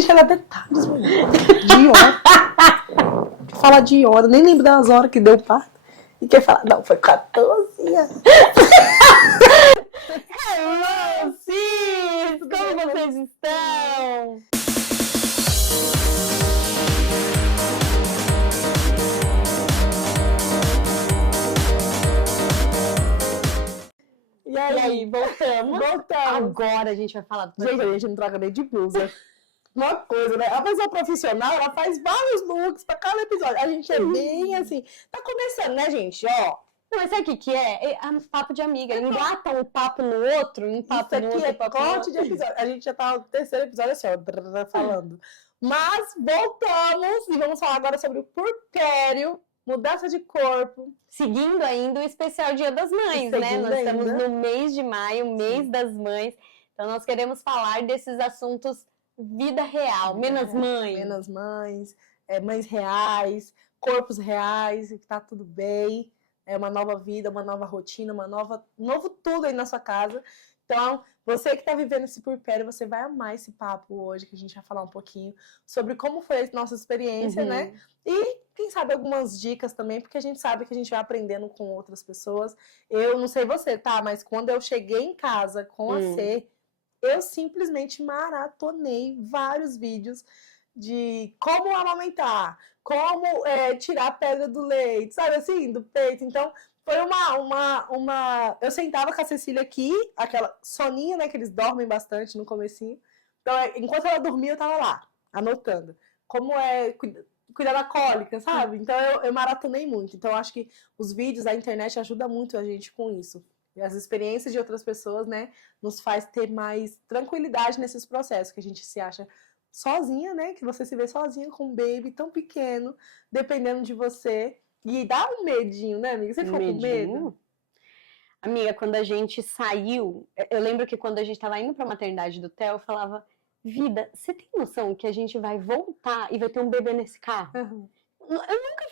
gente vai dar detalhes, mulher. De hora. Fala de hora, nem lembro das horas que deu o parto. E quer falar, não, foi 14 anos. Hello, sis! Como vocês estão? E aí, voltamos? Voltamos. Agora a gente vai falar do Gente, a gente não troca nem de blusa. Uma coisa, né? A pessoa profissional, ela faz vários looks pra cada episódio. A gente é bem assim. Tá começando, né, gente? Ó. Não, mas sabe o que que é? É papo de amiga. Engata um papo no outro, um papo Isso no aqui outro, é corte de episódio. A gente já tá no terceiro episódio assim, ó, falando. Mas voltamos e vamos falar agora sobre o puerpério, mudança de corpo. Seguindo ainda o especial Dia das Mães, né? Nós estamos no mês de maio, mês das mães. Então nós queremos falar desses assuntos vida real, menos mães. Menos mães, mães reais, corpos reais, que tá tudo bem. É uma nova vida, uma nova rotina, novo tudo aí na sua casa. Então, você que está vivendo esse puerpério, você vai amar esse papo hoje, que a gente vai falar um pouquinho sobre como foi a nossa experiência, né? E, quem sabe, algumas dicas também, porque a gente sabe que a gente vai aprendendo com outras pessoas. Eu não sei você, tá? Mas quando eu cheguei em casa com a C, eu simplesmente maratonei vários vídeos de como amamentar, como tirar a pedra do leite, sabe assim, do peito. Então, foi eu sentava com a Cecília aqui, aquela soninha, né, que eles dormem bastante no comecinho. Então, enquanto ela dormia, eu tava lá, anotando. Como cuidar da cólica, sabe? Então, eu maratonei muito. Então, eu acho que os vídeos da internet ajudam muito a gente com isso. E as experiências de outras pessoas, né, nos faz ter mais tranquilidade nesses processos, que a gente se acha sozinha, né? Que você se vê sozinha com um baby tão pequeno, dependendo de você. E dá um medinho, né, amiga? Você ficou com medo? Amiga, quando a gente saiu, eu lembro que quando a gente tava indo pra maternidade do Theo, eu falava, vida, você tem noção que a gente vai voltar e vai ter um bebê nesse carro? Eu nunca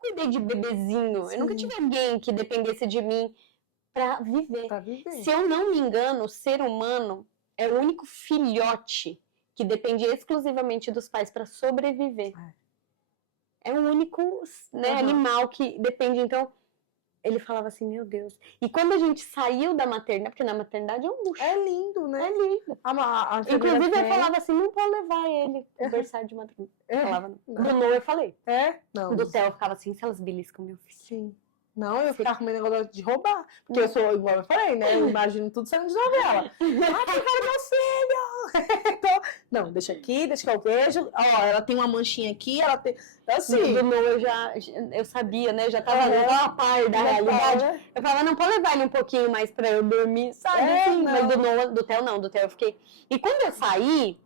cuidei de bebezinho, eu nunca tive alguém que dependesse de mim pra viver. Se eu não me engano, o ser humano é o único filhote que depende exclusivamente dos pais para sobreviver. É o único, né, animal que depende. Então, ele falava assim, meu Deus. E quando a gente saiu da maternidade, porque na maternidade é um luxo. É lindo, né? É lindo. Inclusive, eu falava assim, não pode levar ele pro berçário de maternidade. Falava, do Noah eu falei. Não. Do Theo eu ficava assim, se elas beliscam meu filho. Sim. Não, eu ficava com medo negócio de roubar. Porque eu sou, igual eu falei, né? Eu imagino tudo sendo de novela. Pegaram meu filho! Então, não, deixa aqui, deixa que eu vejo. Ó, ela tem uma manchinha aqui, ela tem... Assim... Do Noah eu sabia, né? Já tava a par da realidade. Eu falava, não, pode levar ele um pouquinho mais pra eu dormir, sabe? Assim, mas do Noah, do Theo não, do Theo eu fiquei... E quando eu saí...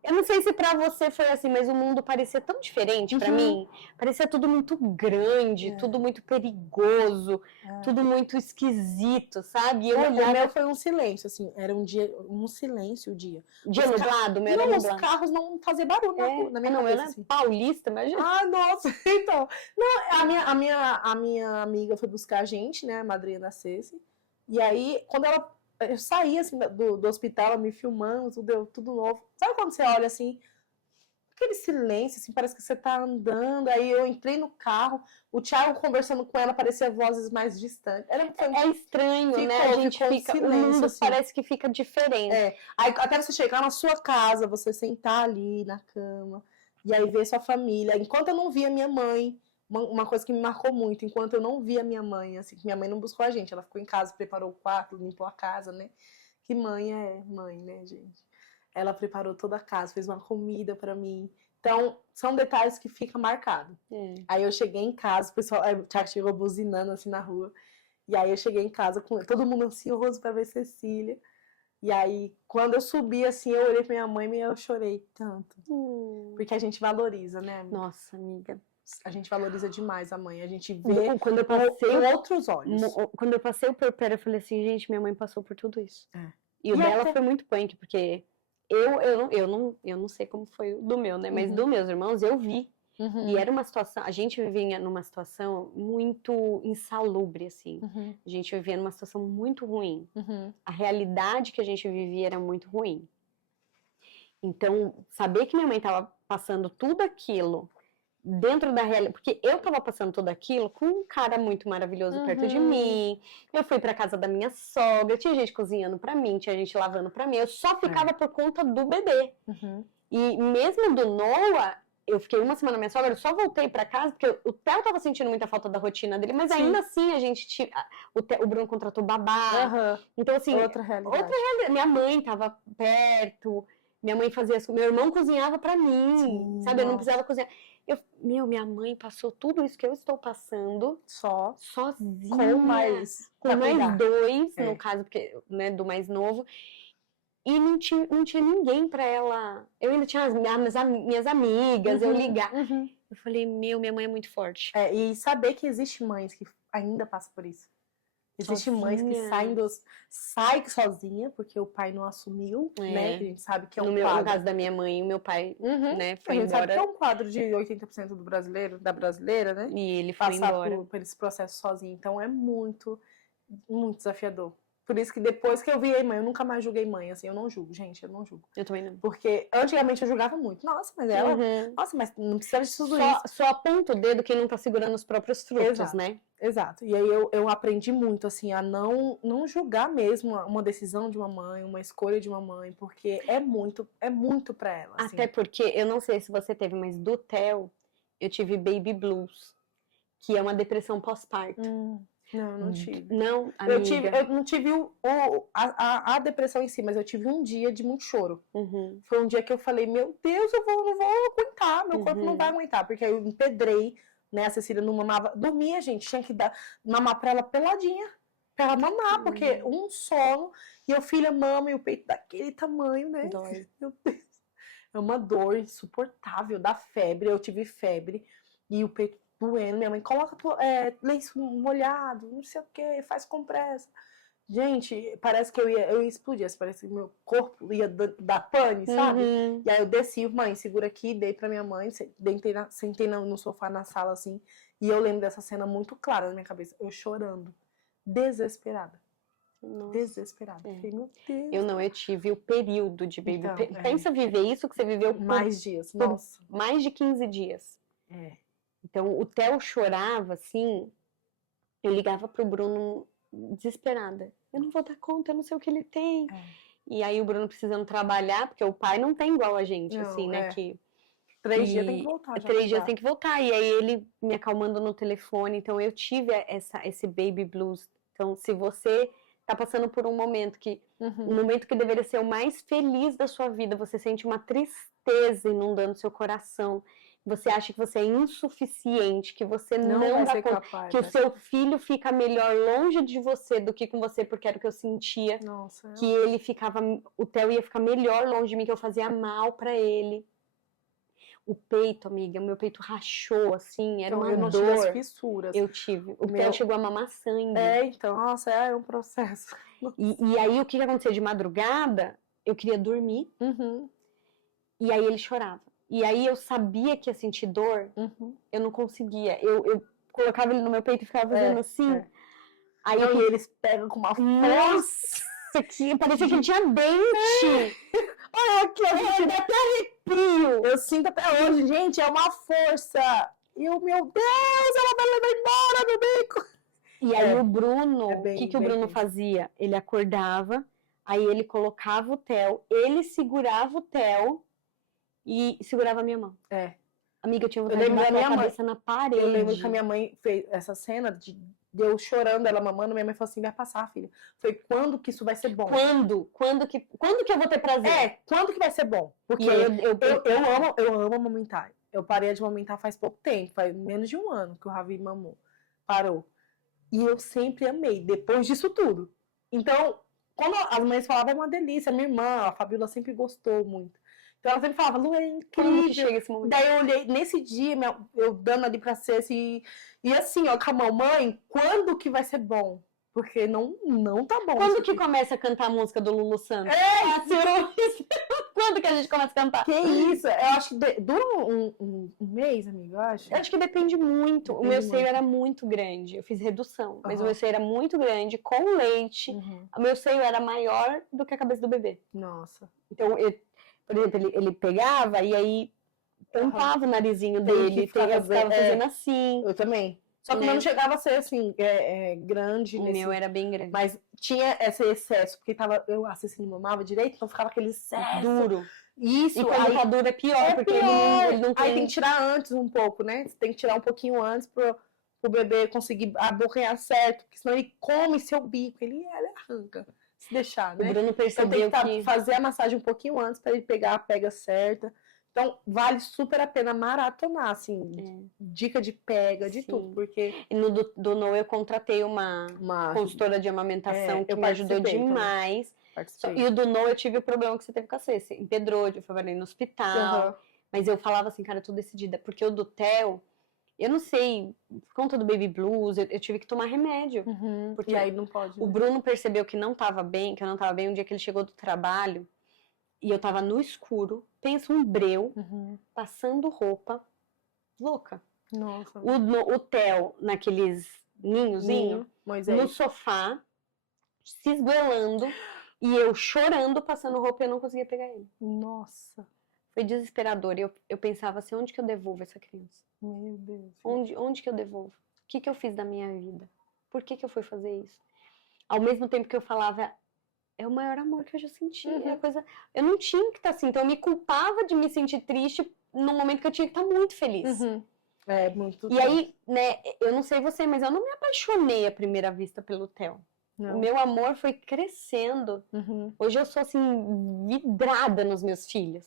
Eu não sei se pra você foi assim, mas o mundo parecia tão diferente pra mim. Parecia tudo muito grande, tudo muito perigoso, tudo muito esquisito, sabe? O meu foi um silêncio, assim, era um silêncio o dia. Dia nublado, meu era nublado. Os carros não faziam barulho na minha cabeça. Ela é paulista, imagina. Ah, nossa, então. Não, a minha amiga foi buscar a gente, né, a madrinha da Ceci, e aí, quando eu saí, assim, do hospital, me filmando, tudo novo. Sabe quando você olha, assim, aquele silêncio, assim, parece que você tá andando. Aí eu entrei no carro, o Thiago conversando com ela, parecia vozes mais distantes. É estranho, né? A gente fica, silêncio, o mundo assim, parece que fica diferente. Aí até você chegar na sua casa, você sentar ali na cama, e aí ver sua família. Enquanto eu não via minha mãe, uma coisa que me marcou muito, enquanto eu não via minha mãe, assim, que minha mãe não buscou a gente, ela ficou em casa, preparou o quarto, limpou a casa, né? Que mãe é mãe, né, gente? Ela preparou toda a casa, fez uma comida pra mim. Então, são detalhes que ficam marcados. Aí eu cheguei em casa, o pessoal, o Thiago chegou buzinando assim na rua, e aí eu cheguei em casa com todo mundo ansioso pra ver Cecília. E aí, quando eu subi, assim, eu olhei pra minha mãe e eu chorei tanto. Porque a gente valoriza, né, amiga? Nossa, amiga. A gente valoriza demais a mãe. A gente vê quando eu passei com outros olhos. Quando eu passei o puerpério, eu falei assim, gente, minha mãe passou por tudo isso. E o dela foi muito punk, porque eu não sei como foi o do meu, né? Mas dos meus irmãos, eu vi. E era uma situação, a gente vivia numa situação muito insalubre, assim. A gente vivia numa situação muito ruim. A realidade que a gente vivia era muito ruim. Então, saber que minha mãe estava passando tudo aquilo dentro da realidade, porque eu estava passando tudo aquilo com um cara muito maravilhoso perto de mim. Eu fui para casa da minha sogra, tinha gente cozinhando para mim, tinha gente lavando para mim. Eu só ficava por conta do bebê. E mesmo do Noah, eu fiquei uma semana na minha sogra, eu só voltei para casa porque o Theo tava sentindo muita falta da rotina dele, mas ainda assim a gente tinha, o Bruno contratou babá. Então assim, outra realidade. Minha mãe tava perto. Minha mãe fazia isso, meu irmão cozinhava pra mim, sabe? Eu não precisava cozinhar. Minha mãe passou tudo isso que eu estou passando sozinha. Com mais 2, no caso, porque, né, do mais novo. E não tinha ninguém pra ela. Eu ainda tinha minhas amigas, eu ligar. Eu falei, minha mãe é muito forte. E saber que existe mães que ainda passam por isso. Existem mães que saem sozinha, porque o pai não assumiu, né? A gente sabe que é um quadro. No caso da minha mãe, o meu pai, né, foi a gente embora. sabe que é um quadro de 80% do brasileiro, da brasileira, né? E ele foi embora. Passar por esse processo sozinho. Então é muito, muito desafiador. Por isso que depois que eu vi a mãe, eu nunca mais julguei mãe, assim, eu não julgo, gente, eu não julgo. Eu também não. Porque antigamente eu julgava muito. Nossa, mas ela... Nossa, mas não precisa de tudo isso. Só aponta o dedo quem não tá segurando os próprios frutos, né? Exato. E aí eu aprendi muito, assim, a não julgar mesmo uma decisão de uma mãe, uma escolha de uma mãe, porque é muito pra ela. Assim. Até porque, eu não sei se você teve, mas do Theo, eu tive baby blues, que é uma depressão pós-parto. Não, eu não tive. Não, amiga. Eu não tive a depressão em si, mas eu tive um dia de muito choro. Foi um dia que eu falei, meu Deus, eu não vou aguentar, meu corpo não vai aguentar, porque aí eu empedrei, né, a Cecília não mamava, dormia, gente, tinha que mamar pra ela peladinha, pra ela mamar, porque um sono, e eu, filha, mama, e o peito daquele tamanho, né? Dói. Meu Deus. É uma dor insuportável, da febre, eu tive febre, e o peito doendo, minha mãe, coloca lenço molhado, não sei o que, faz compressa. Gente, parece que eu ia explodir, parece que meu corpo ia dar pane, sabe? E aí eu desci, mãe, segura aqui, dei pra minha mãe, sentei no sofá na sala, assim, e eu lembro dessa cena muito clara na minha cabeça, eu chorando, desesperada. Nossa. Desesperada. Falei, meu Deus. Eu tive o período de baby. Então, pensa viver isso que você viveu mais dias, nossa. Mais de 15 dias. Então, o Theo chorava, assim, eu ligava pro Bruno desesperada. Eu não vou dar conta, eu não sei o que ele tem. E aí o Bruno precisando trabalhar, porque o pai não tem igual a gente, não, assim, né? Que 3 dias tem que voltar. 3 dias tem que voltar. E aí ele me acalmando no telefone. Então eu tive esse baby blues. Então se você tá passando por um momento que um momento que deveria ser o mais feliz da sua vida, você sente uma tristeza inundando seu coração. Você acha que você é insuficiente, que você não dá conta, capaz, que o seu filho fica melhor longe de você do que com você, porque era o que eu sentia. Nossa, que ele ficava, o Theo ia ficar melhor longe de mim, que eu fazia mal pra ele. O peito, amiga, meu peito rachou, assim, era uma dor. Tive as fissuras. Eu tive. O Theo chegou a mamar sangue. Então, nossa, é um processo. E aí, o que acontecia de madrugada, eu queria dormir, e aí ele chorava. E aí eu sabia que ia sentir dor, eu não conseguia. Eu colocava ele no meu peito e ficava fazendo assim. Aí e eles pegam com uma força que parecia que tinha dente. Olha aqui, eu até arrepio. Eu sinto até hoje, gente, é uma força. E eu, meu Deus, ela vai levar embora meu bico. E aí o Bruno, o que o Bruno fazia? Ele acordava, aí ele colocava o Theo, ele segurava o Theo e segurava a minha mão. Amiga, eu tinha vontade de bater a cabeça na parede. Eu lembro que a minha mãe fez essa cena de eu chorando, ela mamando, minha mãe falou assim, vai passar, filha. Foi quando que isso vai ser bom? Quando que eu vou ter prazer? Quando que vai ser bom? Porque eu amo amamentar. Eu parei de amamentar faz pouco tempo, faz menos de 1 ano que o Ravi mamou. Parou. E eu sempre amei, depois disso tudo. Então, quando as mães falavam, é uma delícia. Minha irmã, a Fabiola, sempre gostou muito. Então ela sempre falava, Lu, é incrível. Que chega esse momento? Daí eu olhei, nesse dia, eu dando ali pra Ceci, e assim, ó, com a mamãe, quando que vai ser bom? Porque não tá bom. Quando que começa a cantar a música do Lulu Santos? Quando que a gente começa a cantar? Que isso? Eu acho que dura um mês, amigo, eu acho. Eu acho que depende muito. O meu seio era muito grande. Eu fiz redução, mas o meu seio era muito grande, com leite. O meu seio era maior do que a cabeça do bebê. Nossa. Então, por exemplo, ele pegava e aí tampava o narizinho dele, ficava fazendo assim. Eu também. Só que o meu não chegava a ser assim, grande. O meu era bem grande. Mas tinha esse excesso, porque eu assim, não mamava direito, então ficava aquele excesso. Duro. Isso, e quando tá duro é pior, porque ele não tem... Aí tem que tirar antes um pouco, né? Você tem que tirar um pouquinho antes pro bebê conseguir abocanhar certo, porque senão ele come seu bico, ele arranca, se deixar, né? O Bruno percebeu então tem que fazer a massagem um pouquinho antes para ele pegar a pega certa. Então, vale super a pena maratonar, assim, dica de pega, de tudo, porque... E no do Noah eu contratei uma consultora de amamentação que me ajudou demais. E o do Noah eu tive o problema que você teve com a Ceci. Empedrou, eu trabalhei no hospital, mas eu falava assim, cara, eu tô decidida, porque o do Theo, eu não sei, por conta do baby blues, eu tive que tomar remédio. Porque e aí não pode, o Bruno percebeu que não tava bem, que eu não tava bem, um dia que ele chegou do trabalho, e eu tava no escuro, pensa um breu, passando roupa, louca. Nossa. O Theo, naqueles ninhozinho, no sofá, se esgoelando, e eu chorando, passando roupa e eu não conseguia pegar ele. Nossa. Foi desesperador. Eu pensava assim, onde que eu devolvo essa criança? Meu Deus. Onde que eu devolvo? O que que eu fiz da minha vida? Por que que eu fui fazer isso? Ao mesmo tempo que eu falava, é o maior amor que eu já senti. É coisa... Eu não tinha que estar assim. Então eu me culpava de me sentir triste num momento que eu tinha que estar muito feliz. É, muito. E aí, né, eu não sei você, mas eu não me apaixonei à primeira vista pelo Theo. Não. O meu amor foi crescendo. Hoje eu sou, assim, vidrada nos meus filhos.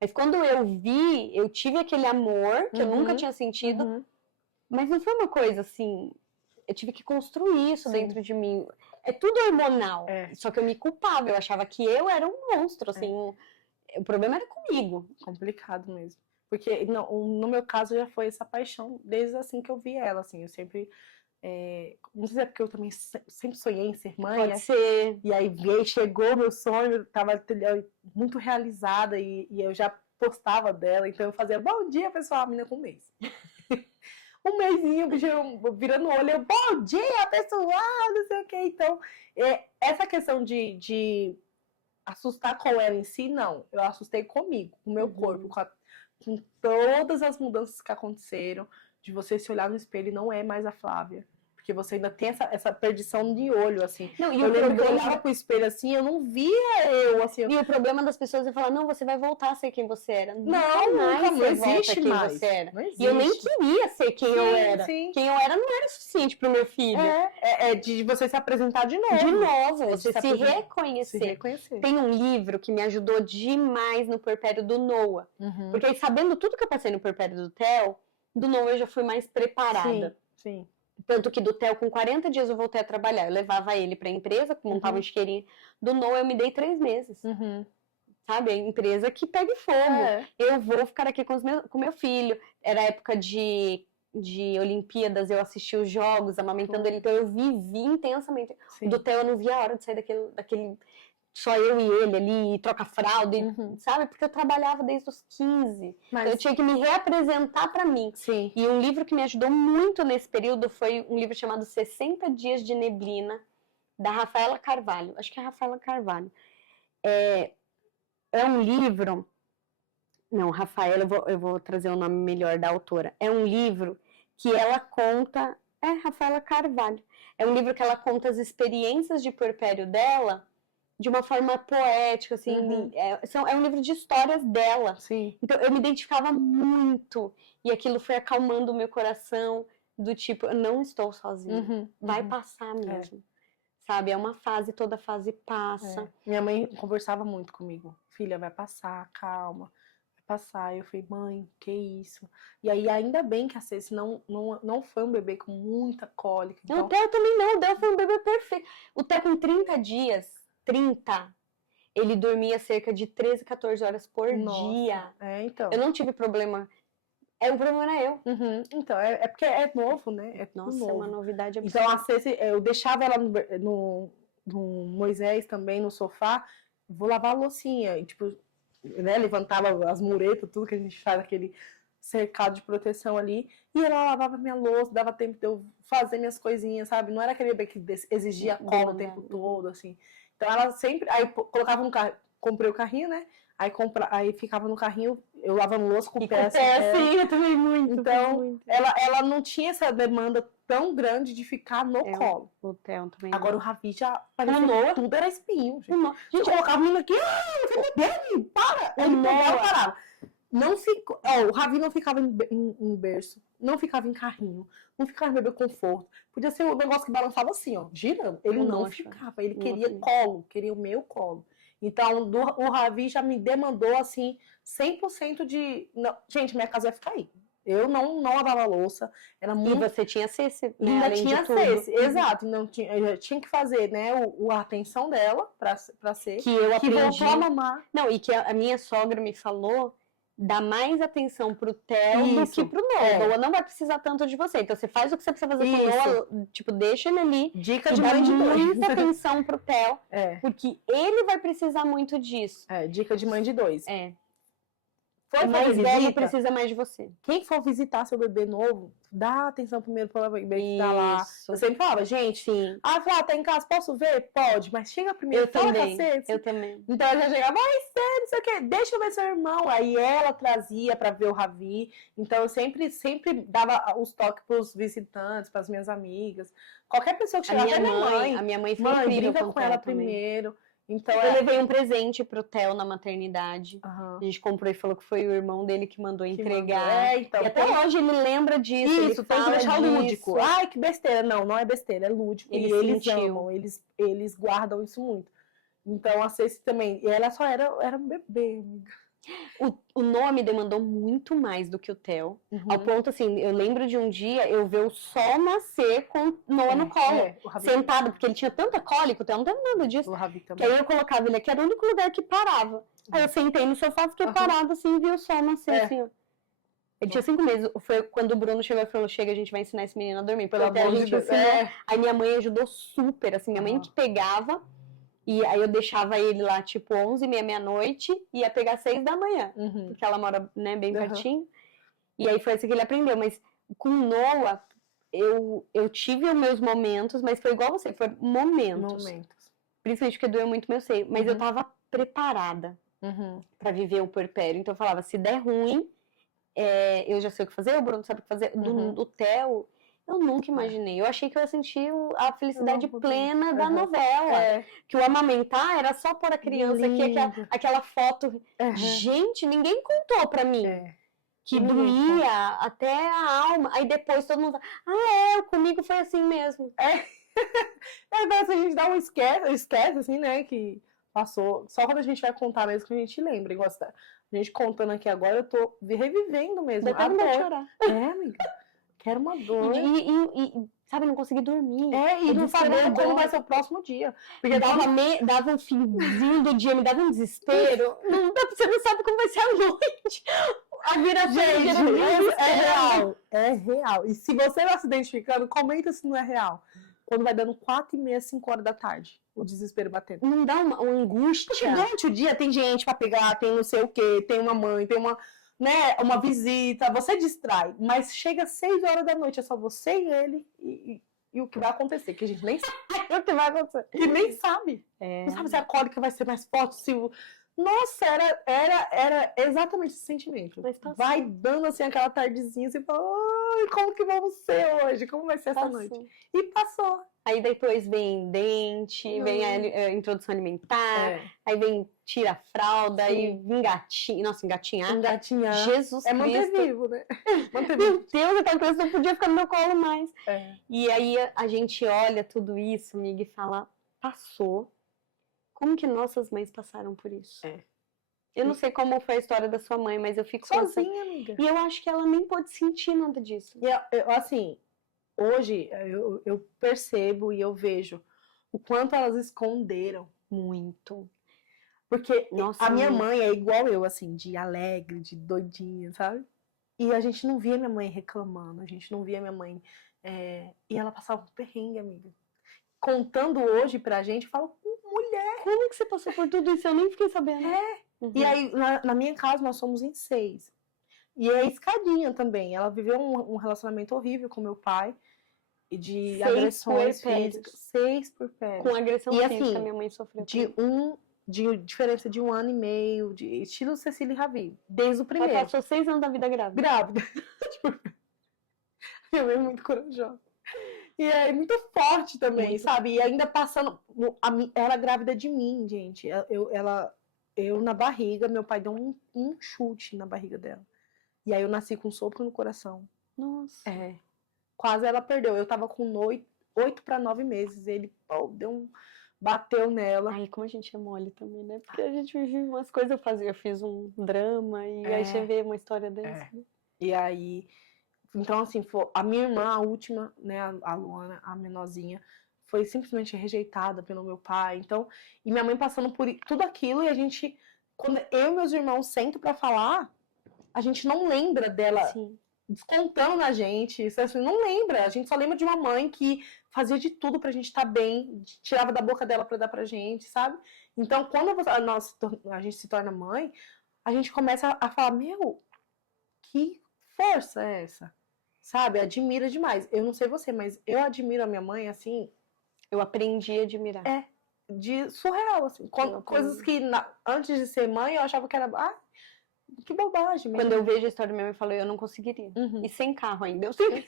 Mas quando eu vi, eu tive aquele amor que eu nunca tinha sentido. Mas não foi uma coisa, assim... Eu tive que construir isso dentro de mim. É tudo hormonal. Só que eu me culpava. Eu achava que eu era um monstro, assim. O problema era comigo. Complicado mesmo. Porque no meu caso já foi essa paixão desde assim que eu vi ela, assim. Eu sempre... não sei se é porque eu também sempre sonhei em ser mãe. Pode ser. E aí chegou meu sonho, eu tava muito realizada e eu já postava dela. Então eu fazia, bom dia, pessoal, a menina com um mês. Um mêsinho, virando o olho, eu, bom dia, pessoal, não sei o que. Então, essa questão de assustar com ela em si, não. Eu assustei comigo, com o meu corpo, com todas as mudanças que aconteceram, de você se olhar no espelho e não é mais a Flávia. Porque você ainda tem essa perdição de olho, assim. Não, e eu lembro que eu olhava pro espelho assim, eu não via eu, assim. E o problema das pessoas é falar, não, você vai voltar a ser quem você era. Não existe mais. Você era. E eu nem queria ser quem eu era. Sim. Quem eu era não era suficiente pro meu filho. É de você se apresentar de novo. De novo, você se reconhecer. Se Tem um livro que me ajudou demais no puerpério do Noah. Porque aí, sabendo tudo que eu passei no puerpério do Theo, do Noah eu já fui mais preparada. Sim. Tanto que do Theo, com 40 dias eu voltei a trabalhar. Eu levava ele pra empresa, montava um chiqueirinho. Do Noah eu me dei 3 meses. Sabe? A empresa que pega fogo. Eu vou ficar aqui com meu filho. Era época de Olimpíadas, eu assisti os jogos, amamentando ele. Então eu vivi intensamente. Do Theo eu não via a hora de sair daquele só eu e ele ali, troca fralda, sabe? Porque eu trabalhava desde os 15. Então eu tinha que me reapresentar pra mim. E um livro que me ajudou muito nesse período foi um livro chamado 60 Dias de Neblina, da Rafaela Carvalho. Acho que é a Rafaela Carvalho. É um livro... Não, Rafaela, eu vou trazer o nome melhor da autora. É um livro que ela conta... Rafaela Carvalho. É um livro que ela conta as experiências de puerpério dela de uma forma poética, assim, é um livro de histórias dela. Então, eu me identificava muito, e aquilo foi acalmando o meu coração, do tipo, eu não estou sozinha, vai passar mesmo, sabe? É uma fase, toda fase passa. Minha mãe conversava muito comigo, filha, vai passar, calma, vai passar. Eu falei, mãe, que isso? E aí, ainda bem que a Ceci não foi um bebê com muita cólica. Então... O Theo também não, o Theo foi um bebê perfeito. O Theo com 30 dias, ele dormia cerca de 13, 14 horas por dia. Então. Eu não tive problema. O problema era eu. Então, é porque é novo, né? Nossa, novo. É uma novidade absurda. Então, a Ceci, eu deixava ela no Moisés também, no sofá, vou lavar a loucinha. E, tipo, né, levantava as muretas, tudo que a gente faz, aquele cercado de proteção ali. E ela lavava minha louça, dava tempo de eu fazer minhas coisinhas, sabe? Não era aquele bebê que exigia colo o tempo todo, assim. Então ela sempre... Aí colocava no carro, comprei o carrinho, né? aí ficava no carrinho, eu lavando louça com o E pé. com o pé, sim, eu também muito. Então, muito. Ela não tinha essa demanda tão grande de ficar no colo. O Theo também. Agora o Ravi já parecia tudo era espinho. Gente, colocava o menino aqui, você bebe, para! Ele pegava e parava. Não ficou, o Ravi não ficava em berço, não ficava em carrinho, não ficava em bebê conforto. Podia ser um negócio que balançava assim, ó, girando. Ele não ficava, ele queria colo, queria o meu colo. Então, o Ravi já me demandou, assim, 100% de... Não, gente, minha casa vai ficar aí. Eu não lavava louça, era muito... E você tinha cesse, né? Ainda Além tinha de tudo. cesse, exato. Não tinha, eu já tinha que fazer, né, a atenção dela pra ser. Que eu aprendi. Que voltou a mamar. Não, e que a minha sogra me falou, dá mais atenção pro Theo do que pro Noah. Noah não vai precisar tanto de você. Então você faz o que você precisa fazer com o Noah, tipo, deixa ele ali. Dica de mãe de dois. Muita atenção pro Theo, porque ele vai precisar muito disso. Dica de mãe de dois. O mais velho precisa mais de você. Quem for visitar seu bebê novo, dá atenção primeiro para o bebê que tá lá. Eu sempre falava, gente, Flá, tá em casa, posso ver? Pode, mas chega primeiro, fala cacete. Eu também. Então ela já chegava, sério, não sei o quê, deixa eu ver seu irmão. Aí ela trazia para ver o Ravi. Então eu sempre dava os toques pros visitantes, pras minhas amigas. Qualquer pessoa que chegava, a minha mãe foi incrível brinca com ela primeiro. Então, eu levei um presente pro Theo na maternidade. A gente comprou e falou que foi o irmão dele que mandou entregar. Então, e até hoje ele lembra disso. Isso, tem que deixar lúdico. Ai, que besteira. Não é besteira, é lúdico. E eles amam, eles guardam isso muito. Então, a Ceci também. E ela só era um bebê, amiga. O Noah me demandou muito mais do que o Theo. Ao ponto, assim, eu lembro de um dia eu ver o sol nascer com o Noah no colo. Sentado, porque ele tinha tanta cólica, o Theo não teve nada disso. Que aí eu colocava ele aqui, era o único lugar que parava. Aí eu sentei no sofá, fiquei parada assim, e vi o sol nascer, assim, ó. Ele tinha 5 meses. Foi quando o Bruno chegou e falou, chega, a gente vai ensinar esse menino a dormir. Pelo até a gente ensinou. Aí minha mãe ajudou super, assim, minha mãe que pegava. E aí eu deixava ele lá, tipo, 11h30, meia-noite, e ia pegar 6 da manhã. Porque ela mora, né, bem pertinho. E aí foi assim que ele aprendeu. Mas com o Noah, eu tive os meus momentos, mas foi igual você, foi momentos. Principalmente porque doeu muito meu seio. Mas eu tava preparada pra viver o puerpério. Então eu falava, se der ruim, eu já sei o que fazer, o Bruno sabe o que fazer. Do Theo... Eu nunca imaginei. Eu achei que eu ia sentir a felicidade plena da novela. Que o amamentar era só pôr a criança aqui, aquela foto. Gente, ninguém contou pra mim. Que doía até a alma. Aí depois todo mundo fala, comigo foi assim mesmo. Mas a gente dá um esquece, assim, né, que passou. Só quando a gente vai contar mesmo que a gente lembra. Igual a gente contando aqui agora, eu tô revivendo mesmo. Dá até chorar. Amiga. Quero uma dor. E sabe, não consegui dormir. E não sabendo como vai ser o próximo dia. Porque dava um finzinho do dia, me dava um desespero. Você não sabe como vai ser a noite. A viração é real. E se você não se identificando, comenta se não é real. Quando vai dando 4h30, 5h da tarde, o desespero batendo. Não dá uma angústia? Porque durante o dia tem gente pra pegar, tem não sei o quê, tem uma mãe, tem uma visita, você distrai, mas chega às 6h da noite, é só você e ele e o que vai acontecer, que a gente nem sabe o que vai acontecer. E nem sabe. Não sabe se a cólica vai ser mais forte, se o... Nossa, era exatamente esse sentimento. Vai dando assim aquela tardezinha, você fala, como que vamos ser hoje? Como vai ser essa noite? E passou. Aí depois vem dente, vem a introdução alimentar, aí vem tira a fralda, aí engatinha. Nossa, engatinhar. Jesus Cristo. Manter vivo, né? Meu Deus, aquela criança não podia ficar no meu colo mais. E aí a gente olha tudo isso, amiga, e fala, passou. Como que nossas mães passaram por isso? Eu não sei como foi a história da sua mãe, mas eu fico sozinha, amiga. E eu acho que ela nem pôde sentir nada disso. E assim, hoje eu percebo e eu vejo o quanto elas esconderam. Muito. Porque a minha mãe é igual eu, assim, de alegre, de doidinha, sabe? E a gente não via minha mãe reclamando, a gente não via minha mãe... E ela passava um perrengue, amiga. Contando hoje pra gente, eu falo, mulher... Como que você passou por tudo isso? Eu nem fiquei sabendo. E aí, na minha casa, nós somos em 6. E é escadinha também. Ela viveu um relacionamento horrível com meu pai. E de agressões físicas. 6 puerpérios. Com agressão e, física, assim, minha mãe sofreu. De de diferença de 1 ano e meio, de estilo Cecília e Ravi, desde o primeiro. Ela passou 6 anos da vida grávida. Grávida. Minha mãe é muito corajosa. E é muito forte também, Muito. sabe? E ainda passando. Ela grávida de mim, gente. Eu na barriga, meu pai deu um chute na barriga dela. E aí eu nasci com um sopro no coração. Nossa. É. Quase ela perdeu. Eu tava com 8 para 9 meses. Ele bateu nela. Aí, como a gente é mole também, né? Porque a gente vive umas coisas, eu fiz um drama e aí você vê uma história dessa. É. E aí, então assim, a minha irmã, a última, né, a Luana, a menorzinha, foi simplesmente rejeitada pelo meu pai. Então, e minha mãe passando por tudo aquilo, e a gente, quando eu e meus irmãos sentam pra falar, a gente não lembra dela. Sim. Descontando na gente, isso assim, não lembra, a gente só lembra de uma mãe que fazia de tudo pra gente estar bem, tirava da boca dela pra dar pra gente, sabe? Então, quando a gente se torna mãe, a gente começa a falar, meu, que força é essa? Sabe? Admira demais. Eu não sei você, mas eu admiro a minha mãe, assim... Eu aprendi a admirar. De surreal, assim. Coisas que, antes de ser mãe, eu achava que era... que bobagem. Quando eu vejo a história da minha mãe, eu falo, eu não conseguiria. Uhum. E sem carro ainda. Eu sempre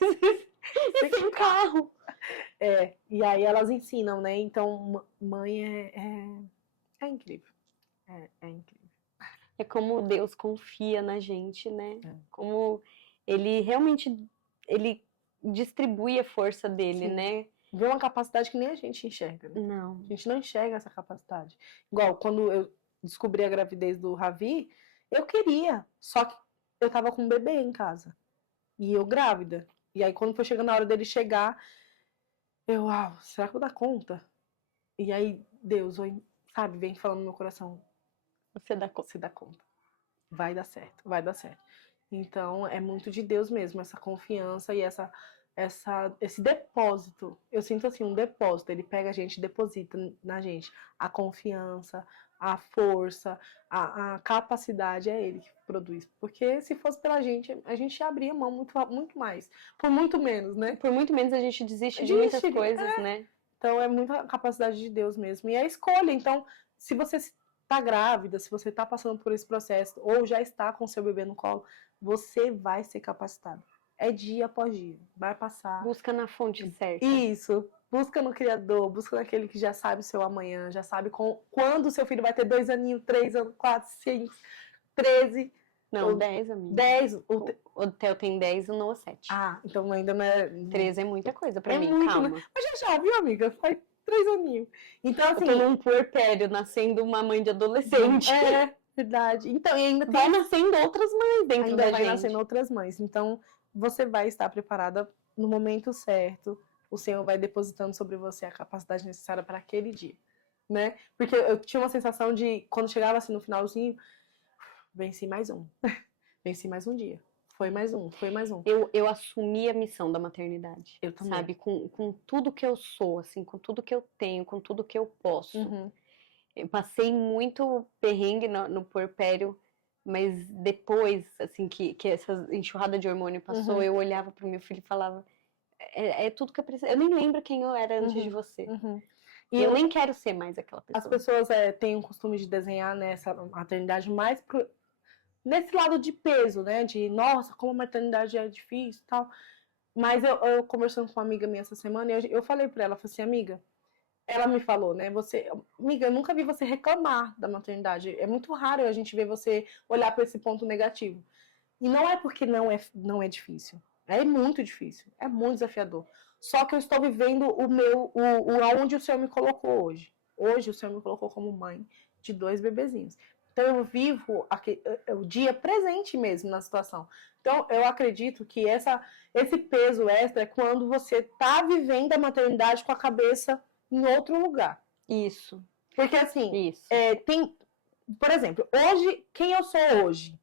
e sem carro. E aí elas ensinam, né? Então, mãe é incrível. É incrível. É como Deus confia na gente, né? Como ele realmente, ele distribui a força dele, Sim. né? Vê uma capacidade que nem a gente enxerga. Né? Não. A gente não enxerga essa capacidade. Igual, quando eu descobri a gravidez do Ravi, eu queria, só que eu tava com um bebê em casa. E eu grávida. E aí, quando foi chegando a hora dele chegar, será que eu vou dar conta? E aí, Deus, sabe, vem falando no meu coração. Você dá conta. Você dá conta. Vai dar certo, vai dar certo. Então, é muito de Deus mesmo, essa confiança e esse depósito. Eu sinto assim, um depósito. Ele pega a gente, deposita na gente a confiança, a força, a capacidade, é ele que produz. Porque se fosse pela gente, a gente abria mão muito mais. Por muito menos, né? Por muito menos a gente desiste de muitas coisas, né? Então é muita capacidade de Deus mesmo. E é a escolha. Então, se você está grávida, se você está passando por esse processo, ou já está com seu bebê no colo, você vai ser capacitado. É dia após dia. Vai passar. Busca na fonte certa. Isso. Busca no Criador, busca naquele que já sabe o seu amanhã, já sabe quando o seu filho vai ter 2 aninhos, 3 anos, 4, 5, 13. Não, 10, amiga. 10. O Theo tem 10 e o Noah 7. Então ainda não é... 13 é muita coisa pra mim, muito, calma. Né? Mas já, viu, amiga? Faz 3 aninhos. Então, assim... Eu tô num puerpério, nascendo uma mãe de adolescente. É, verdade. Então, e ainda vai nascendo outras mães dentro ainda da vai gente. nascendo outras mães. Então, você vai estar preparada no momento certo. O Senhor vai depositando sobre você a capacidade necessária para aquele dia, né? Porque eu tinha uma sensação de, quando chegava assim no finalzinho, venci mais um. Venci mais um dia. Foi mais um. Eu assumi a missão da maternidade. Eu também. Sabe? Com tudo que eu sou, assim, com tudo que eu tenho, com tudo que eu posso. Uhum. Eu passei muito perrengue no puerpério, mas depois, assim, que essa enxurrada de hormônio passou, eu olhava pro meu filho e falava, é tudo que eu preciso. Eu nem lembro quem eu era antes de você. E eu nem quero ser mais aquela pessoa. As pessoas têm o costume de desenhar nessa maternidade mais nesse lado de peso, né? De, nossa, como a maternidade é difícil e tal. Mas eu conversando com uma amiga minha essa semana, eu falei pra ela, falei assim, amiga, ela me falou, né? Amiga, eu nunca vi você reclamar da maternidade. É muito raro a gente ver você olhar para esse ponto negativo. E não é porque não é difícil. É muito difícil. É muito desafiador. Só que eu estou vivendo aonde o Senhor me colocou hoje. Hoje o Senhor me colocou como mãe de 2 bebezinhos. Então eu vivo o dia presente mesmo na situação. Então eu acredito que esse peso extra é quando você está vivendo a maternidade com a cabeça em outro lugar. Isso. Porque assim, Isso. por exemplo, hoje, quem eu sou hoje?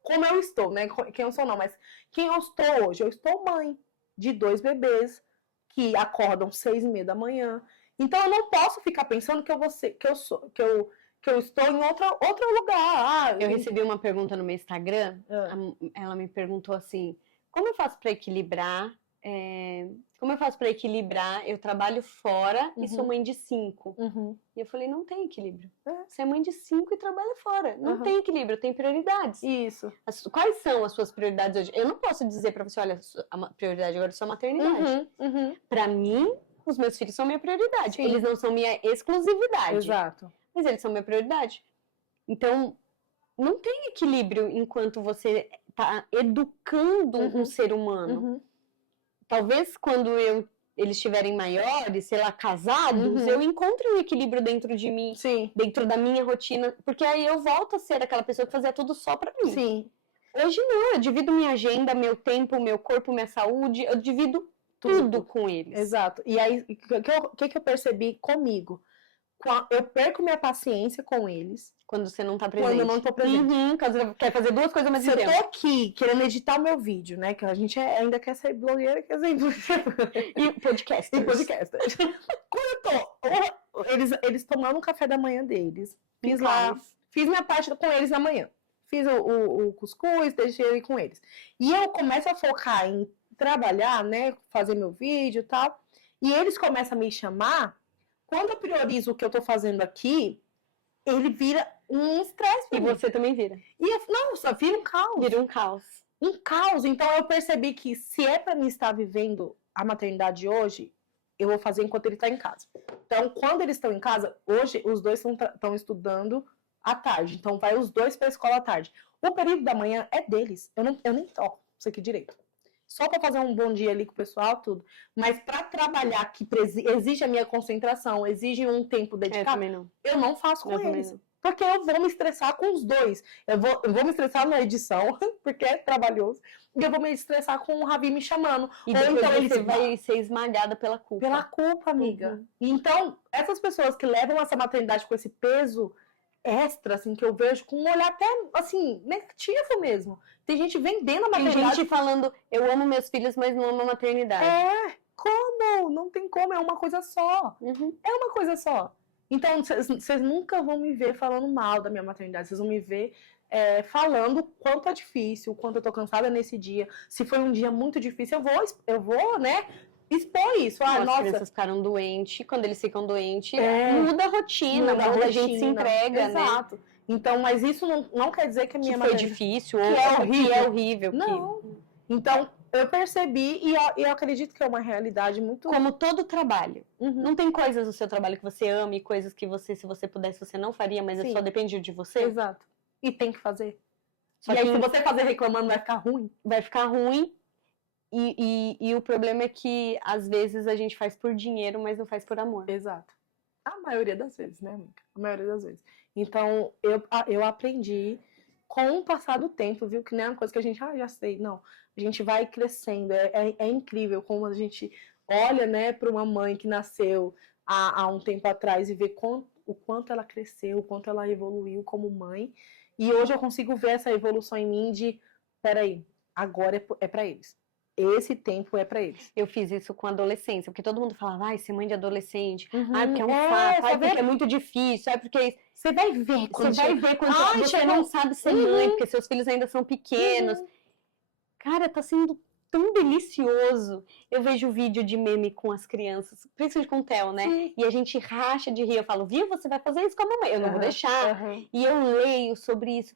Como eu estou, né? Quem eu sou não, mas quem eu estou hoje? Eu estou mãe de 2 bebês que acordam 6h30 da manhã. Então eu não posso ficar pensando que eu estou em outro lugar. Eu recebi uma pergunta no meu Instagram, ela me perguntou assim, como eu faço para equilibrar como eu faço pra equilibrar? Eu trabalho fora e sou mãe de 5. E eu falei, não tem equilíbrio. Você é mãe de 5 e trabalha fora. Não tem equilíbrio, tem prioridades. Isso. Quais são as suas prioridades hoje? Eu não posso dizer pra você, olha, a prioridade agora é sua maternidade. Pra mim, os meus filhos são minha prioridade. Sim. Eles não são minha exclusividade. Exato. Mas eles são minha prioridade. Então, não tem equilíbrio enquanto você tá educando um ser humano. Talvez quando eles estiverem maiores, sei lá, casados, eu encontre um equilíbrio dentro de mim, Sim. dentro da minha rotina, porque aí eu volto a ser aquela pessoa que fazia tudo só pra mim. Sim. Hoje não, eu divido minha agenda, meu tempo, meu corpo, minha saúde, eu divido tudo com eles. Exato. E aí, o que eu percebi comigo? Eu perco minha paciência com eles. Quando você não tá presente. Quando eu não tô presente. Quando você quer fazer duas coisas ao mesmo Se tempo. eu tô aqui querendo editar o meu vídeo, né? Que a gente ainda quer ser blogueira, quer ser E podcast. E podcaster. Quando eu tô... Eles tomando o café da manhã deles. Fiz minha parte com eles na manhã. Fiz o cuscuz, deixei ele com eles. E eu começo a focar em trabalhar, né? Fazer meu vídeo e tal. E eles começam a me chamar. Quando eu priorizo o que eu tô fazendo aqui, ele vira um estresse. E você também vira. Não, só vira um caos. Vira um caos. Um caos. Então eu percebi que se é pra mim estar vivendo a maternidade hoje, eu vou fazer enquanto ele tá em casa. Então, quando eles estão em casa, hoje os dois estão estudando à tarde. Então, vai os dois pra escola à tarde. O período da manhã é deles. Eu nem toco isso aqui direito. Só para fazer um bom dia ali com o pessoal, tudo. Mas para trabalhar que exige a minha concentração, exige um tempo dedicado, eu não faço com eles. Porque eu vou me estressar com os dois. Eu vou me estressar na edição, porque é trabalhoso. E eu vou me estressar com o Ravi me chamando. E depois então você vai ser esmagada pela culpa. Pela culpa, amiga. Então, essas pessoas que levam essa maternidade com esse peso extra, assim, que eu vejo com um olhar até, assim, negativo mesmo. Tem gente vendendo a maternidade. Tem gente falando, eu amo meus filhos, mas não amo a maternidade. Como? Não tem como, é uma coisa só. É uma coisa só. Então, vocês nunca vão me ver falando mal da minha maternidade. Vocês vão me ver falando o quanto é difícil, o quanto eu tô cansada nesse dia. Se foi um dia muito difícil, eu vou, né, expor isso. As crianças ficaram doentes. Quando eles ficam doentes, muda a rotina. A gente se entrega, Exato. Né? Então, mas isso não quer dizer que a minha maternidade foi difícil, ou que é horrível. Não. Então, eu percebi e eu acredito que é uma realidade muito... Como todo trabalho. Não tem coisas no seu trabalho que você ama e coisas que você, se você pudesse, você não faria, mas só depende de você. Exato. E tem que fazer. Só e aí, se você fazer reclamando, vai ficar ruim. Vai ficar ruim. E o problema é que, às vezes, a gente faz por dinheiro, mas não faz por amor. Exato. A maioria das vezes, né, amiga? A maioria das vezes. Então, eu aprendi com o passar do tempo, viu? Que não é uma coisa que a gente, já sei. Não. A gente vai crescendo. É incrível como a gente olha, né, para uma mãe que nasceu há um tempo atrás e vê o quanto ela cresceu, o quanto ela evoluiu como mãe. E hoje eu consigo ver essa evolução em mim de, peraí, agora é para eles. Esse tempo é pra eles. Eu fiz isso com a adolescência, porque todo mundo falava, ai, ser mãe de adolescente, ai, porque é um saco, ai, porque é muito difícil, ai, porque... Você vai ver quando você não sabe ser mãe, porque seus filhos ainda são pequenos. Cara, tá sendo tão delicioso. Eu vejo vídeo de meme com as crianças, principalmente com o Theo, né? Sim. E a gente racha de rir, eu falo, viu, você vai fazer isso com a mamãe. Eu não vou deixar. E eu leio sobre isso.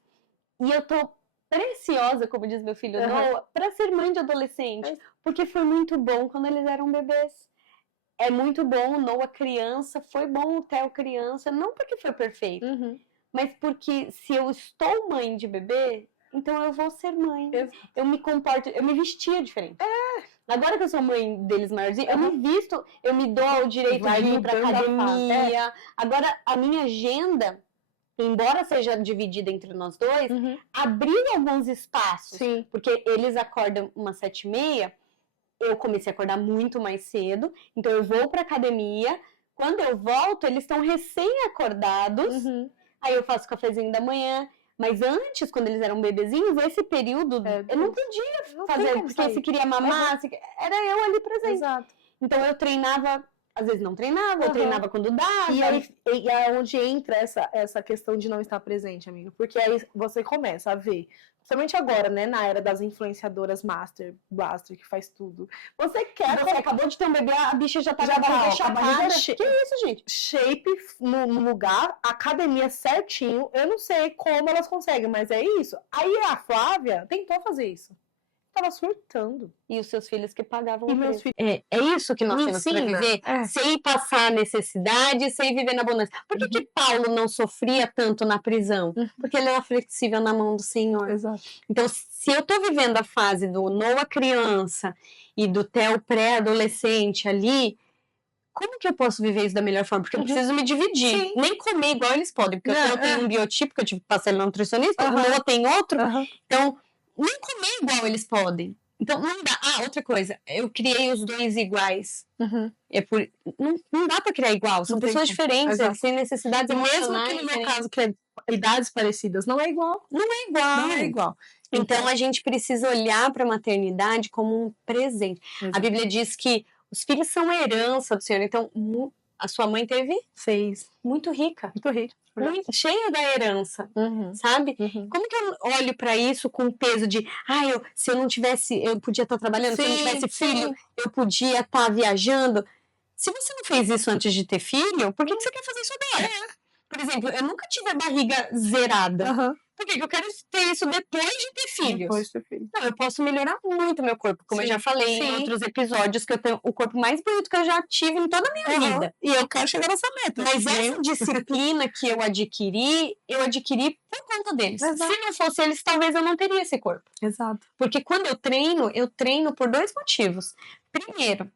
E eu tô preciosa, como diz meu filho Noah, para ser mãe de adolescente, porque foi muito bom quando eles eram bebês. É muito bom o Noah criança, foi bom o Theo criança, não porque foi perfeito, mas porque se eu estou mãe de bebê, então eu vou ser mãe. Eu me comporto, eu me vestia diferente. Agora que eu sou mãe deles maiorzinhos, eu me visto, eu me dou o direito de ir pra academia. Agora, a minha agenda, embora seja dividida entre nós dois, abrir alguns espaços. Sim. Porque eles acordam umas 7h30, eu comecei a acordar muito mais cedo, então eu vou pra academia, quando eu volto, eles estão recém-acordados, aí eu faço o cafezinho da manhã, mas antes, quando eles eram bebezinhos, esse período, eu não podia fazer, porque se queria mamar, era eu ali presente. Exato. Então eu treinava Às vezes não treinava, eu treinava quando dava. E aí é onde entra essa questão de não estar presente, amiga. Porque aí você começa a ver, principalmente agora, né, na era das influenciadoras Blaster, que faz tudo. Você acabou de ter um bebê, a bicha já tá com a barriga chapada. Que isso, gente? Shape no lugar, academia certinho. Eu não sei como elas conseguem, mas é isso. Aí a Flávia tentou fazer isso. Tava surtando. E os seus filhos que pagavam e meus filhos. É isso que nós temos para viver, sem passar necessidade, sem viver na abundância. Por que Paulo não sofria tanto na prisão? Porque ele era flexível na mão do Senhor. Exato. Então, se eu tô vivendo a fase do Noah criança e do Theo pré-adolescente ali, como que eu posso viver isso da melhor forma? Porque eu preciso me dividir. Sim. Nem comer igual eles podem. Porque eu tenho um biotipo, que eu tive que passar ele no nutricionista, o Noah tem outro. Então, nem comer igual eles podem. Então, não dá. Outra coisa. Eu criei os dois iguais. Não dá pra criar igual. São pessoas diferentes. Eles têm necessidades emocionais. Mesmo que no meu caso, que é idades parecidas, não é igual. Não é igual. Então, a gente precisa olhar pra maternidade como um presente. A Bíblia diz que os filhos são herança do Senhor. Então, a sua mãe teve 6. Muito rica. Cheia da herança, sabe? Como que eu olho pra isso com o peso de se eu não tivesse, eu podia estar trabalhando, se eu não tivesse filho, eu podia estar viajando. Se você não fez isso antes de ter filho, por que você quer fazer isso agora? Por exemplo, eu nunca tive a barriga zerada. Por que eu quero ter isso depois de ter filhos? Não, eu posso melhorar muito meu corpo, como eu já falei em outros episódios, que eu tenho o corpo mais bonito que eu já tive em toda a minha vida. E eu quero chegar nessa meta. Mas essa disciplina que eu adquiri por conta deles. Exato. Se não fosse eles, talvez eu não teria esse corpo. Exato. Porque quando eu treino por 2 motivos. Primeiro,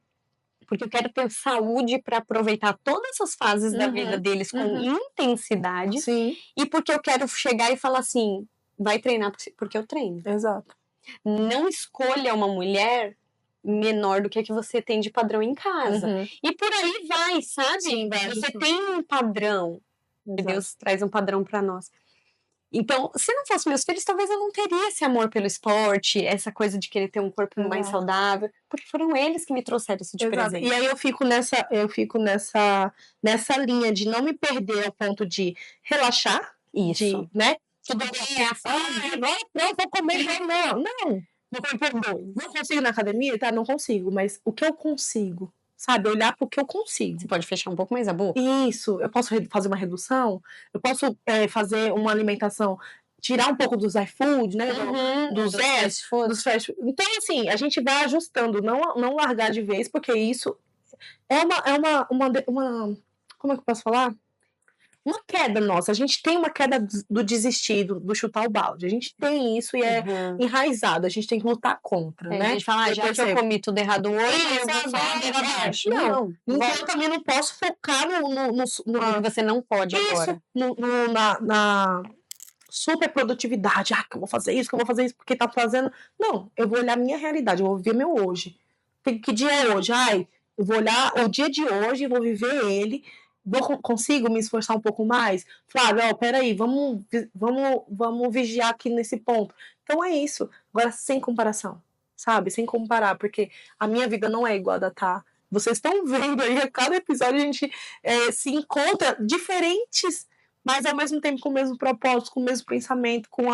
porque eu quero ter saúde para aproveitar todas as fases da vida deles com intensidade. Sim. E porque eu quero chegar e falar assim, vai treinar porque eu treino. Exato. Não escolha uma mulher menor do que você tem de padrão em casa. E por aí vai, sabe? Sim, você tem um padrão. Deus traz um padrão para nós. Então, se não fosse meus filhos, talvez eu não teria esse amor pelo esporte, essa coisa de querer ter um corpo mais saudável, porque foram eles que me trouxeram isso de presente. E aí eu fico nessa linha de não me perder ao ponto de relaxar. Isso. Né? Tudo bem, não vou comer, não. Não consigo na academia? Tá, não consigo, mas o que eu consigo? Sabe, olhar para o que eu consigo. Você pode fechar um pouco mais a boca? Isso, eu posso fazer uma redução, eu posso fazer uma alimentação, tirar um pouco dos iFood, né? Dos fast food. Então, assim, a gente vai ajustando, não largar de vez, porque isso é uma como é que eu posso falar? Uma queda nossa. A gente tem uma queda do desistir, do chutar o balde. A gente tem isso e é enraizado. A gente tem que lutar contra, né? A gente fala, já que eu comi tudo errado hoje, eu vou só abaixo. Não. Então eu também não posso focar no você não pode agora. Na super produtividade. Que eu vou fazer isso, porque tá fazendo. Não, eu vou olhar a minha realidade, eu vou viver meu hoje. Que dia é hoje? Eu vou olhar o dia de hoje e vou viver ele. Consigo me esforçar um pouco mais? Flávia, peraí, vamos vigiar aqui nesse ponto. Então é isso. Agora, sem comparação, sabe? Sem comparar, porque a minha vida não é igual a da Tá. Vocês estão vendo aí, a cada episódio a gente se encontra diferentes, mas ao mesmo tempo com o mesmo propósito, com o mesmo pensamento, com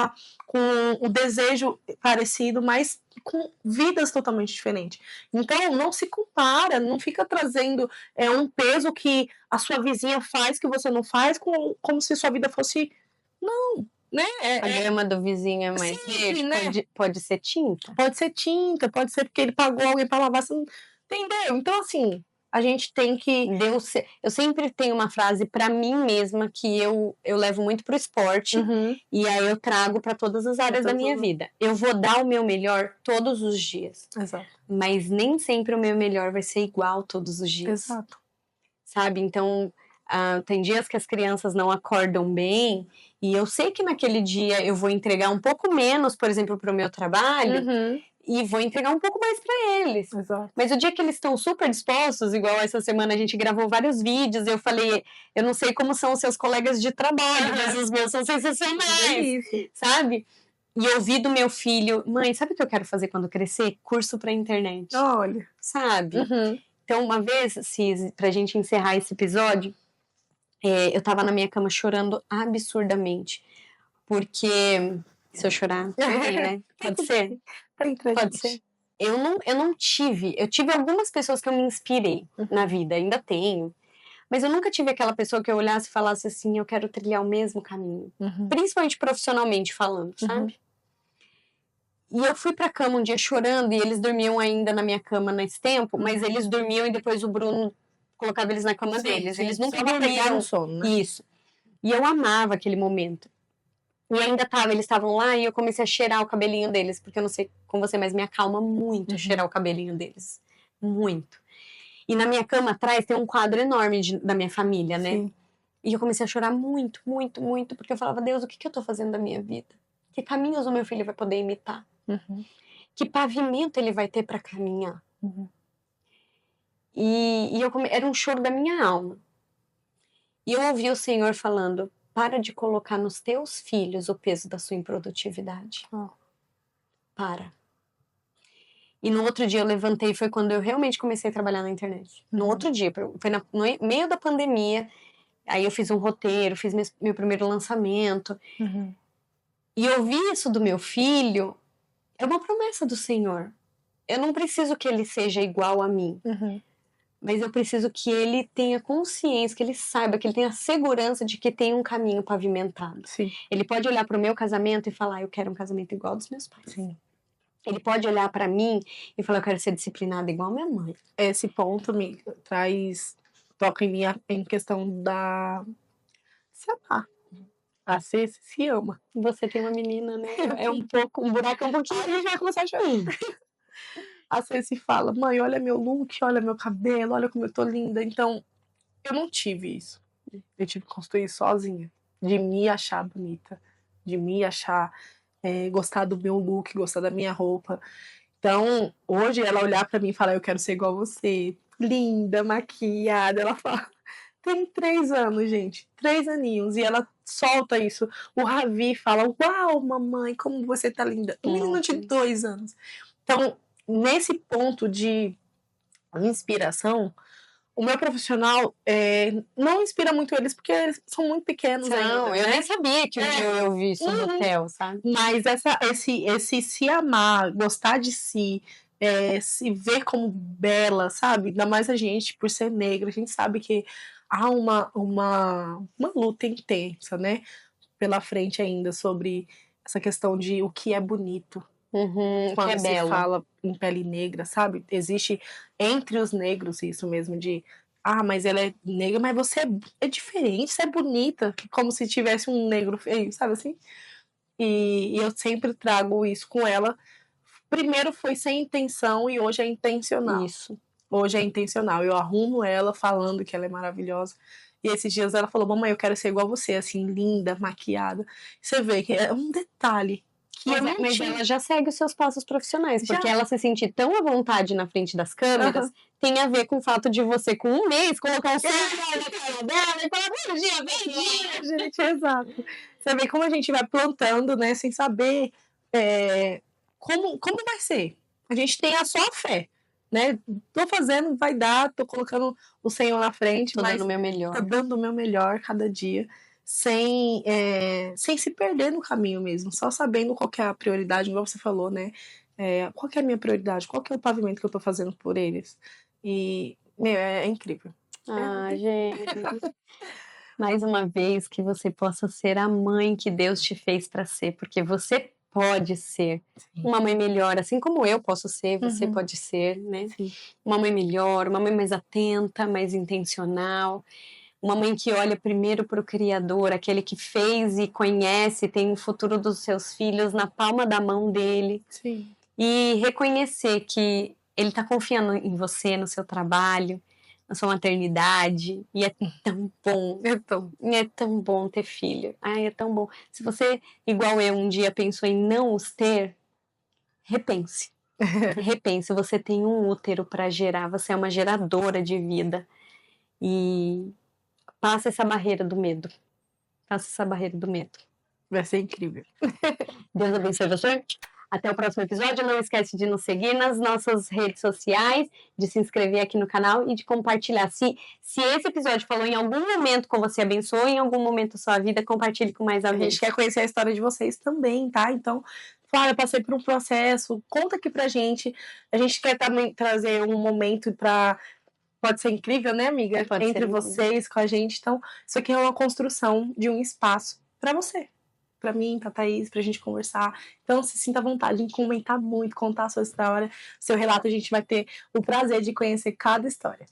o desejo parecido, mas com vidas totalmente diferentes. Então, não se compara, não fica trazendo um peso que a sua vizinha faz que você não faz, como se sua vida fosse... Não, né? A grama do vizinho é mais verde, né? Pode ser tinta. Pode ser tinta, pode ser porque ele pagou alguém para lavar, você não... Entendeu? Então, assim... A gente tem que... Eu sempre tenho uma frase pra mim mesma que eu levo muito pro esporte e aí eu trago pra todas as áreas da minha vida. Eu vou dar o meu melhor todos os dias. Exato. Mas nem sempre o meu melhor vai ser igual todos os dias. Exato. Sabe? Então, tem dias que as crianças não acordam bem e eu sei que naquele dia eu vou entregar um pouco menos, por exemplo, pro meu trabalho... E vou entregar um pouco mais pra eles. Exato. Mas o dia que eles estão super dispostos, igual essa semana a gente gravou vários vídeos, eu falei, eu não sei como são os seus colegas de trabalho, mas os meus são sensacionais, sabe? E eu ouvi do meu filho, mãe, sabe o que eu quero fazer quando crescer? Curso pra internet. Olha. Sabe? Então, uma vez, Cis, pra gente encerrar esse episódio, eu tava na minha cama chorando absurdamente. Porque, se eu chorar, né? Pode ser? Pode ser. Eu tive algumas pessoas que eu me inspirei na vida, ainda tenho. Mas eu nunca tive aquela pessoa que eu olhasse e falasse assim, eu quero trilhar o mesmo caminho. Principalmente profissionalmente falando, sabe? E eu fui pra cama um dia chorando e eles dormiam ainda na minha cama nesse tempo, mas eles dormiam e depois o Bruno colocava eles na cama deles. Eles nunca dormiram. Sono, né? Isso. E eu amava aquele momento. E ainda eles estavam lá e eu comecei a cheirar o cabelinho deles, porque eu não sei com você, mas me acalma muito cheirar o cabelinho deles. Muito. E na minha cama atrás tem um quadro enorme da minha família, né? Sim. E eu comecei a chorar muito, muito, muito, porque eu falava, Deus, o que eu tô fazendo da minha vida? Que caminhos o meu filho vai poder imitar? Que pavimento ele vai ter para caminhar? E era um choro da minha alma. E eu ouvi o Senhor falando, para de colocar nos teus filhos o peso da sua improdutividade. Para. E no outro dia eu levantei, foi quando eu realmente comecei a trabalhar na internet. No outro dia, foi no meio da pandemia, aí eu fiz um roteiro, fiz meu primeiro lançamento. E ouvir isso do meu filho é uma promessa do Senhor. Eu não preciso que ele seja igual a mim. Mas eu preciso que ele tenha consciência, que ele saiba, que ele tenha segurança de que tem um caminho pavimentado. Sim. Ele pode olhar para o meu casamento e falar, eu quero um casamento igual ao dos meus pais. Sim. Ele pode olhar para mim e falar, eu quero ser disciplinada igual a minha mãe. Esse ponto me toca em mim em questão da se amar. A Cê se ama. Você tem uma menina, né? É um buraco um pouquinho. A gente vai começar a chorar. A Cê se fala, mãe, olha meu look, olha meu cabelo, olha como eu tô linda. Então, eu não tive isso. Eu tive que construir sozinha. De me achar bonita. De me achar, gostar do meu look, gostar da minha roupa. Então, hoje ela olhar pra mim e falar, eu quero ser igual a você. Linda, maquiada. Ela fala, tem 3 anos, gente. 3 aninhos. E ela solta isso. O Ravi fala, uau, mamãe, como você tá linda. Um menino de 2 anos. Então, nesse ponto de inspiração, o meu profissional não inspira muito eles, porque eles são muito pequenos ainda. Não, eu nem sabia que eu vi isso no hotel, sabe? Mas esse se amar, gostar de si, se ver como bela, sabe? Ainda mais a gente, por ser negra, a gente sabe que há uma luta intensa, né? Pela frente ainda, sobre essa questão de o que é bonito. Quando que é se belo. fala em pele negra, sabe? Existe entre os negros isso mesmo de mas ela é negra, mas você é diferente, você é bonita, como se tivesse um negro feio, sabe assim? E eu sempre trago isso com ela. Primeiro foi sem intenção e hoje é intencional. Isso. Hoje é intencional. Eu arrumo ela falando que ela é maravilhosa. E esses dias ela falou, mamãe, eu quero ser igual a você, assim, linda, maquiada. Você vê que é um detalhe. Mas ela já segue os seus passos profissionais, porque ela se sentir tão à vontade na frente das câmeras tem a ver com o fato de você, com um mês, colocar o celular na cara dela e falar, bom dia, bem, gente, exato. Você vê como a gente vai plantando, né, sem saber como vai ser. A gente tem a só fé, né? Tô fazendo, vai dar, tô colocando o Senhor na frente, tô dando o meu melhor. Tô dando o meu melhor cada dia. Sem se perder no caminho mesmo, só sabendo qual que é a prioridade, igual você falou, né? Qual que é a minha prioridade, qual que é o pavimento que eu tô fazendo por eles. E, é incrível. Gente. Mais uma vez, que você possa ser a mãe que Deus te fez para ser, porque você pode ser uma mãe melhor, assim como eu posso ser, você pode ser, né? Sim. Uma mãe melhor, uma mãe mais atenta, mais intencional. Uma mãe que olha primeiro para o Criador, aquele que fez e conhece, tem o futuro dos seus filhos na palma da mão dele. Sim. E reconhecer que ele está confiando em você, no seu trabalho, na sua maternidade. E é tão bom. É tão bom ter filho. Ai, é tão bom. Se você, igual eu, um dia pensou em não os ter, repense. Repense. Você tem um útero para gerar. Você é uma geradora de vida. E passa essa barreira do medo. Passa essa barreira do medo. Vai ser incrível. Deus abençoe você. Até o próximo episódio. Não esquece de nos seguir nas nossas redes sociais, de se inscrever aqui no canal e de compartilhar. Se esse episódio falou em algum momento com você, abençoou em algum momento da sua vida, compartilhe com mais amigos. A gente quer conhecer a história de vocês também, tá? Então, claro, eu passei por um processo, conta aqui pra gente. A gente quer também trazer um momento pode ser incrível, né, amiga? Pode Entre ser vocês, com a gente. Então, isso aqui é uma construção de um espaço pra você. Pra mim, pra Thaís, pra gente conversar. Então, se sinta à vontade em comentar muito, contar a sua história, seu relato. A gente vai ter o prazer de conhecer cada história.